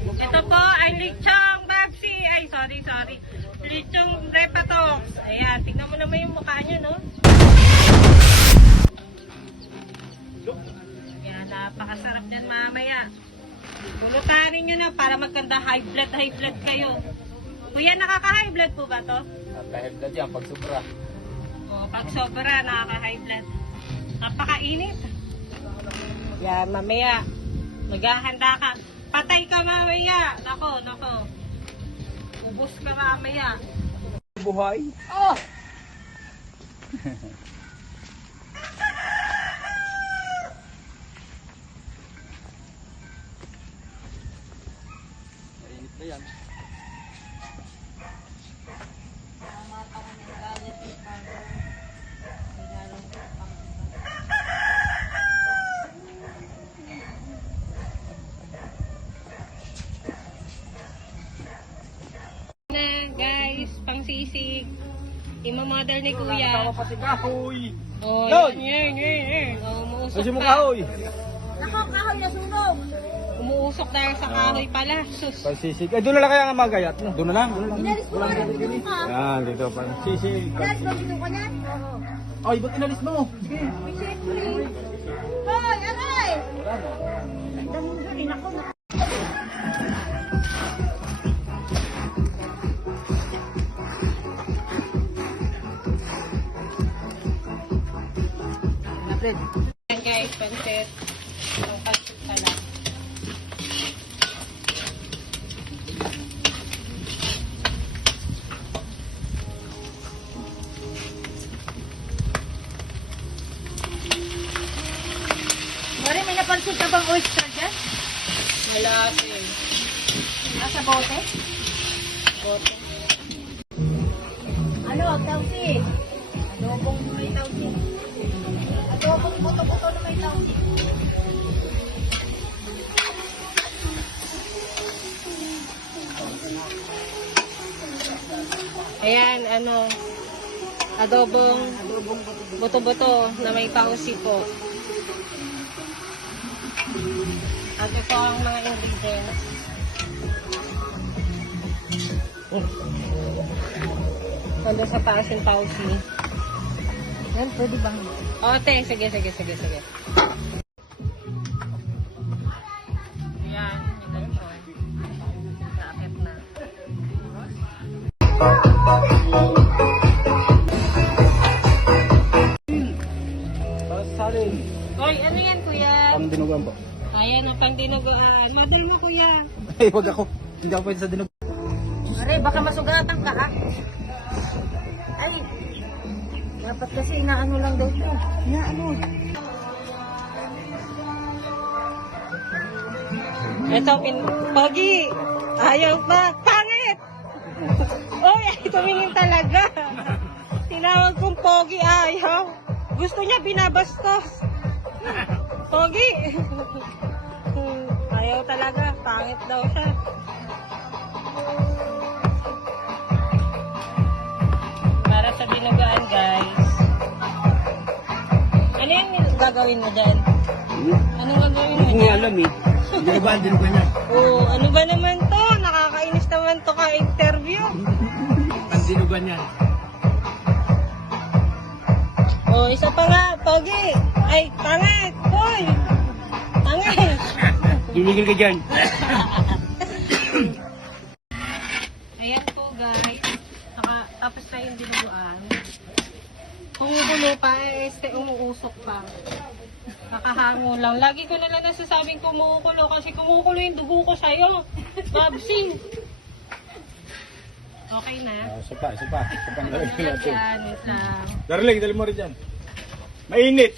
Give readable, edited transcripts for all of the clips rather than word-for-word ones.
Ito po ay lechong babsi. Ay, sorry. Lechong repatox. Ayan, tingnan mo naman yung mukha nyo, no? Ayan, napakasarap yan mamaya. Bulutarin nyo na para magkanda high blood kayo. Kuya, nakaka-high blood po ba to? Nakaka-high blood yan pag sobra. O, pag sobra, nakaka-high blood. Napakainit. Yan, mamaya. Maghahanda ka. Patay ka mamaya. Nako. Ubus ka mamaya. Buhay? Oh! Mainit na yan. Na guys, pang sisig. Imamodel ni Kuya. Tama pa si kahoy. Oh, Lord! yan. Oh, umuusok Kasi mo pa. kahoy. Nako, kahoy na sunog. Umuusok dahil sa kahoy pala. Sus. Pansisig. Doon na lang kaya nga magayat. No? Doon na lang. Inalis mo na rin dito ka. Yan, dito pansisig. Inalis mo dito ka niyan? Oo. Ay, ba't inalis mo? Sige. Siyempre. Hoy, aray! Dahil rin ako. Yan guys, pansit. Ang pansit pala. Mari, may napansin ka bang oyster dyan? Wala eh. Nasa bote? Bote. Ano, tawsi? Adobong may tawsi. Adobong buto-buto na may tawsi. Ayan, adobong buto-buto na may tausi po. At ito ang mga ingredients. Kando sa taas yung tausi. Yan, pwede bang? Ote, sige. Ayan, yung lechon. Nakakit na. Salin. Hoy, ano yan, kuya? Dinugan po. Ayan, ang pangdinuguan. Model mo, kuya. Ay, wag ako. Hindi ako pwede sa dinugan. Mari, baka masugatan ka ha? Ay, dapat kasi inaano lang daw ito. Inaano? Ito, Pogi. Ayaw pa. Pangit! Oy, ay, tumingin talaga. Tinawag kong Pogi, ayaw. Gusto niya binabastos. Pogi. Ayaw talaga. Pangit daw siya. Para sa dinuguan, guys. Ano yung gagawin mo dyan? Ano gagawin mo Hindi dyan? alam eh. Hindi ba ang dinugan niya? Oh, ano ba naman to? Nakakainis naman to ka-interview. Ang dinugan niya. Oh, isa pa nga, Pogi. Ay, pangit. Hoy. Pangit. Tumigil ka dyan. Ayan po, guys. Tapos na yung dinuguan. Kumukulo pa, umuusok pa. Nakahango lang. Lagi ko nalang nasasabing kumukulo kasi kumukulo yung dugo ko sa'yo. Babsi. Okay na. Isa pa. Isa pa nalagyan natin. Yan, wait lang. Darling, dali mo rin dyan. Mainit.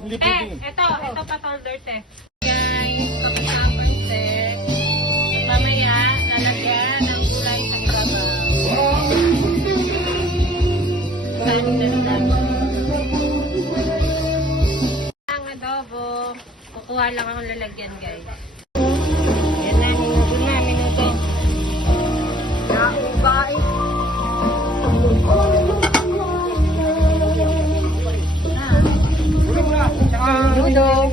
Hindi pwede. Ito pa-tolder, te. Guys, kapag-tapon, te. Mamaya, lalagyan ng gulay sa ibabaw. Ang adobo. Kukuha lang akong lalagyan, guys. Yan na, minuto. Naubay. Dudong.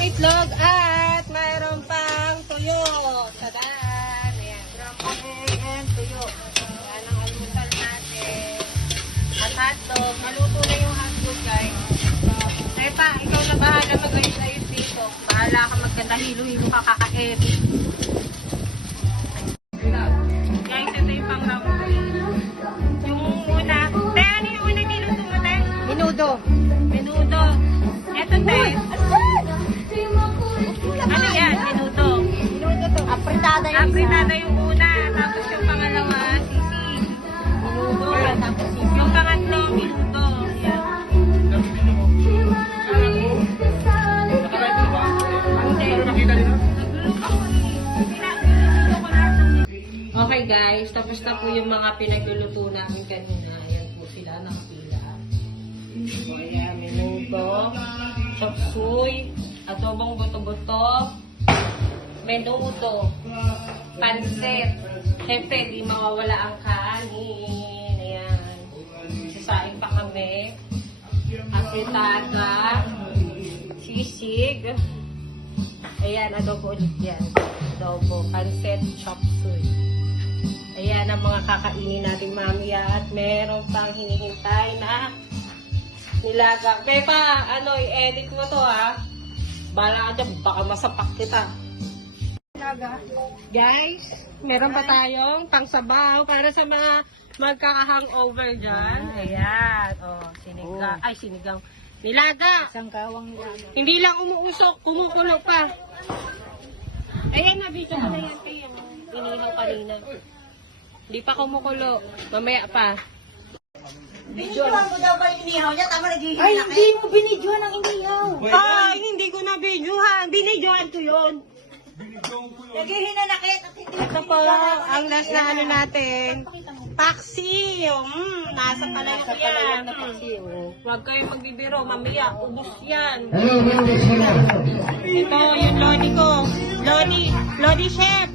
pang itlog at mayroon pang tuyo. Tadaan! Ayan. Scrambled egg and tuyo. Ayan ang almusal natin. At hotdog. Maluto na yung hotdog, guys. Ay pa, ikaw na bahala mag-ayos-ayos dito. Bahala ka magkanda hilo-hilo ka kakain. Guys, ito yung pang round. Yung una. Te, ano yung una niluto mo, te? Minudo. Menudo. Eto, te. Ano yan? Menudo. Minudo to. Apritada yung Apritada yung una. Tapos yung pangalawa, sisig. Menudo. Tapos sisig. Yung pangatlo, menudo. Yan. Okay guys, tapos na po yung mga pinagluluto namin kanina. Ayan po sila, nakapila. So ayan, menudo, chop suey, adobong buto-buto, menudo, pansit. Siyempre, di mawawala ang kanin. Ayan. Sasaing pa kami. Asetada, sisig. Ayan, adobo ulit yan. Adobo, pansit, chop suey. Ayan ang mga kakainin natin mamaya at meron pang hinihintay na nilaga. Pepa, ano, i-edit mo to ha. Bala ka dyan, baka masapak kita. Guys, meron pa tayong pangsabaw para sa mga magkaka-hangover dyan. Ayan, oh, sinigang. Ay, sinigang. Nilaga. Isang kawang nilaga. Hindi lang umuusok, kumukulo pa. Ayan, nabito ko na yan kayo. Inihaw kanina. Hindi pa kumukulo. Mamaya pa. Binidyohan mo daw ba yung inihaw niya? Tama naghihingi. Ay, hindi mo binidyohan ang inihaw. Ay, hindi ko na binyuhan. Binidyohan ko yun. Naghihinanakit. Ito po, ang last na ano natin. Paksi. Nasa palayok yan. Huwag kayo magbibiro. Mamaya, ubos yan. Ito, yung lodi ko. Lodi chef.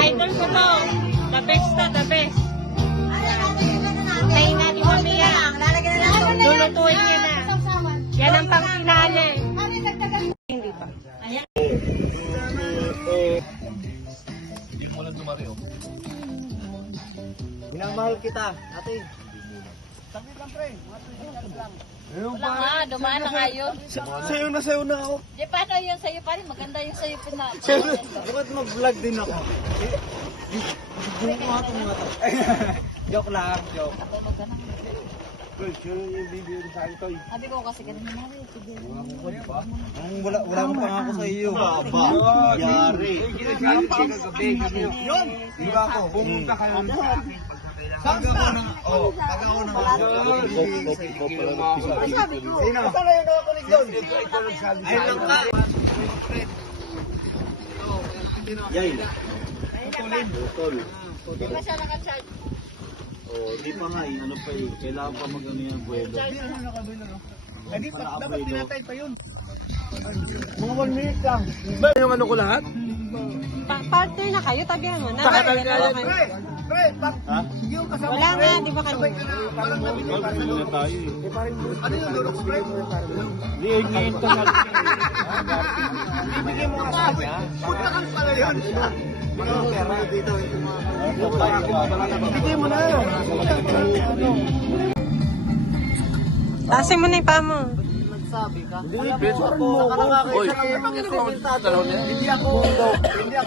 Idol ko to. The best to, the best. Kain natin mamaya. Lulutuin niya na. Yan ang pang-finale. Hindi pa. Minamahal kita, ate. Wala nga, dumaan na nga yun. Sayo na ako. Di, paano yun sa'yo pa rin? Maganda yung sa'yo pa na. Dapat mag-vlog din ako. Joke lang, joke. Sabi ko kasi ganun na rin. Sige. Wala akong pangako sa iyo. Yari. Yun! Di ba ako? Pumunta kayo. Pag ako Sabi ko. Sino? Saan yung nakakulig doon? Ayun lang ka. Yay. Utol. Di ba siya naka-charge? Oh, di pa nga ano pa eh. Kailangan pa mag-ano yan, buwelo. Hindi pa, dapat tinatay pa yun. Mga 1 minute lang. Ba, yung ano ko lahat? Partner na kayo, tabihan mo. Pakatay ka yan. Ha? Wala nga, di ba kanina? Ano na tayo eh. Ano yung lulok spray? Hindi, ngayon ka nga. Ibigay mo nga sa kanya. Punta ka pala yun. Ibigay mo na yun. Tasin mo na yung paa mo. Hindi, beso mo. Oy, hindi ako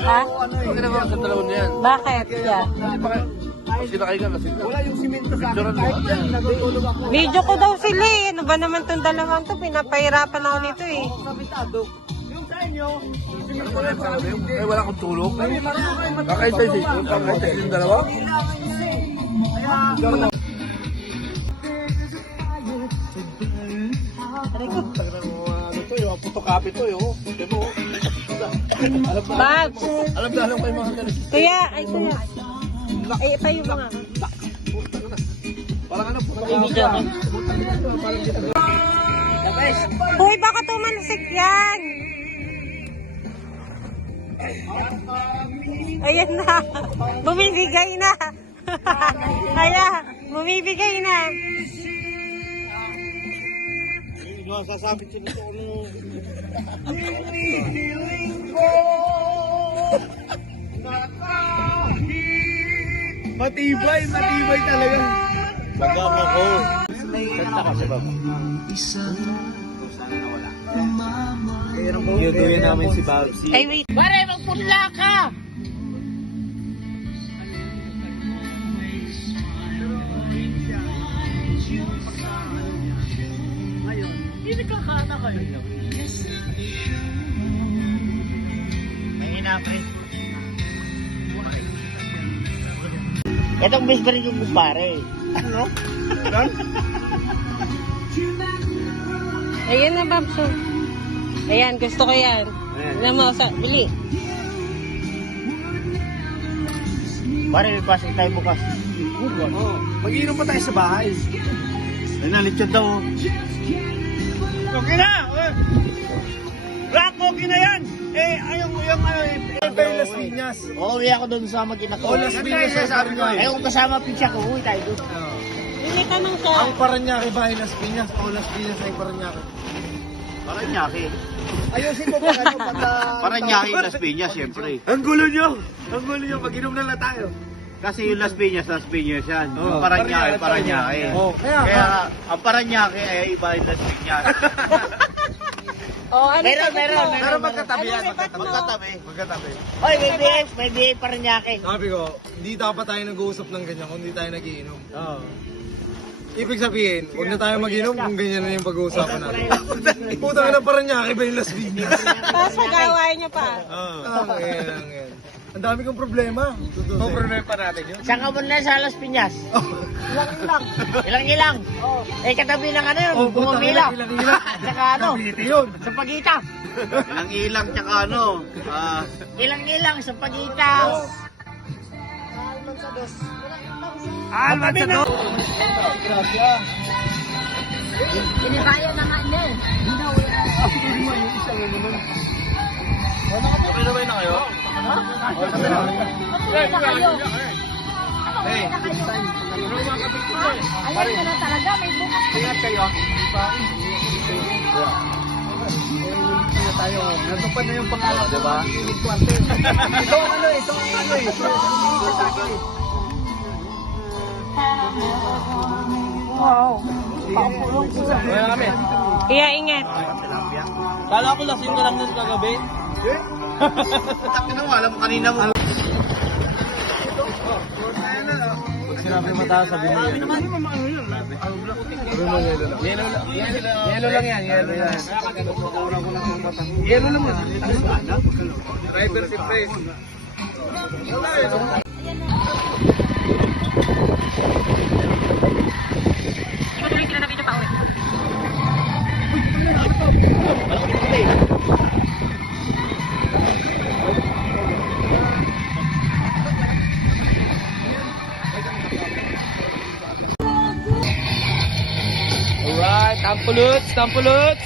Ha? ano eh. Bakit? Yeah. Wala yung simento sa akin. Kahit yan, nagulog ako. Video ko daw sila eh. Ano ba naman itong dalawang to? Pinapahirapan ako nito eh. Kabitado. Yung sa inyo, Ay, wala akong tulog. Kakaintay dito. Kakaintay yung dalawa. Ano to yung photocopy to yung. Demo. Babs! Alam na kayo mga ganun. Kuya! Ay kuya! Ay, pa yung mga. Parang ano, Video ko. Uy, baka tumalsik yan! Ayan na! Bumibigay na! Ayan! Bumibigay na! Masasabit sila sa ano. Matibay talaga. Pagkama ko. Kanta ka sa bab. Yuduin namin si Babsi. Ay, wait. Pare, magpunla ka! Hindi kakata kayo. Mahina pre. Itong best friend yung kumpare. Ano? Ayan na, Babso. Ayan, gusto ko yan. Alam mo, bili. Pare, may pasok tayo bukas. Mag-iinom pa tayo sa bahay. Ay, nalitsod daw. Okay na! Rock, okay na yan! Eh, yung Las Piñas. Uuwi ako doon sa mag-ina ko. Oh, Las Piñas yung sabi ko Eh, eh. kung kasama pinsa ko, uwi tayo doon. May tanong siya. Ang Paranaque ba ay Las Piñas? O Las Piñas ay Paranaque? Paranaque. Ayusin mo pa ano pagka... Paranaque, Las Piñas, siyempre. Ang gulo nyo! Ang gulo nyo! Mag-inom na lang tayo. Kasi yung Las Piñas yan. Oh, Yung Paranaque, Paranaque. Oh, Kaya, ang Paranaque ay iba yung Las Piñas. Oh, ano Meron. Pero magkatabi yan. Magkatabi. Oy, may BA Paranaque. Sabi ko, hindi dapat tayo nag-uusap ng ganyan kung hindi tayo nagiinom. Ibig sabihin, huwag na tayo mag-inom kung ganyan na yung pag-uusapan natin. Putang ina Paranaque ba yung Las Piñas? Tapos mag-awain niyo pa. Yan. Ang dami kong problema. Ang problema pa natin yun. Saan ka muna sa Las Piñas? Ilang. Eh, katabi ng ano yun, bumamila. Ilang. Tsaka ano, Piti yun. sa pagita. Ilang tsaka ano. Ilang sa pagita. Alman sa to. Pinibaya na nga niya eh. Okay na ba na kayo? Patuloy na kayo. Patuloy na kayo. Ayan ka na talaga, may bukas. Ingat kayo. Natupad na yung pangalan, di ba? Ito ang ano eh. Wow. Kaya kami. Kaya ingat. Kala ko lasing ka lang nun kagabi. Tapos na, alam mo kanina mo. Pag sinabi mataas, sabi mo yan. Yelo lang yan. Yelo lang yan. Driver si Pres. Ituloy sila na video pa ulit. Alright, tampuluts.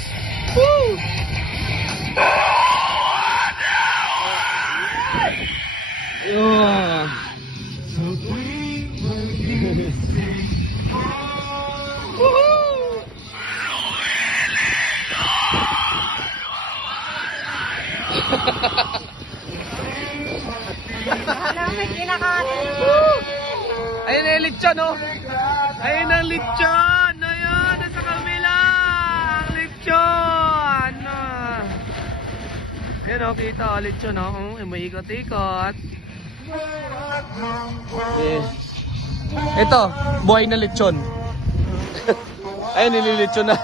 Woo! Yun. May kinakain. Ayun ang lechon, oh. Ayun ang lechon. Ayun, nasa kabila. Ang lechon. Yan, oh, kita, oh, lechon, oh. May ikot-ikot. Ito, buhay na lechon. Ayun, nililechon na.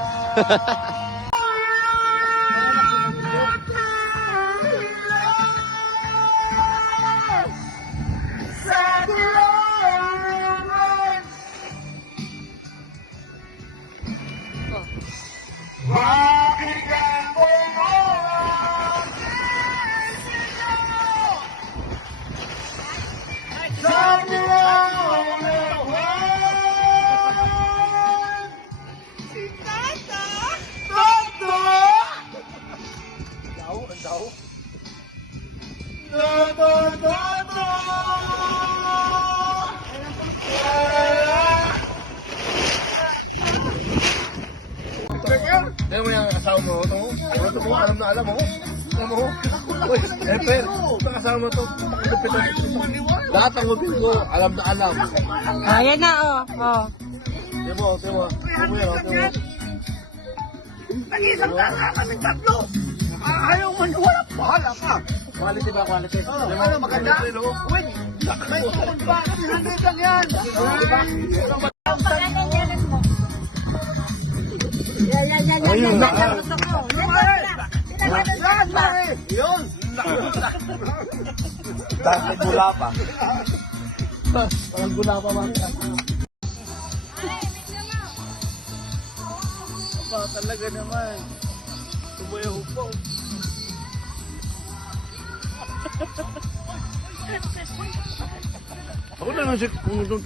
Tingnan mo yung asawa mo, ito mo. Ito mo, alam na alam mo. Alam mo. Uy, Eper, itong asawa mo ito. Lahat ang mabili ko, alam na alam. Ayan na, oh. Oh. Tingnan mo, tingnan mo. Tingnan mo yan, tingnan mo. Nag-isang ka kami tatlo. Ayaw man, wala. Bahala ka. Quality ba, quality? Ano, maganda? Wait, may tukon ba? 300 lang yan. Pagkanan niya rin mo. Yan. Gusto ko. Yan, pare. Yun. Dahil gula pa. Parang gula pa ba? Aba, talaga naman. Tumayaw po. Ako na lang siya kung ito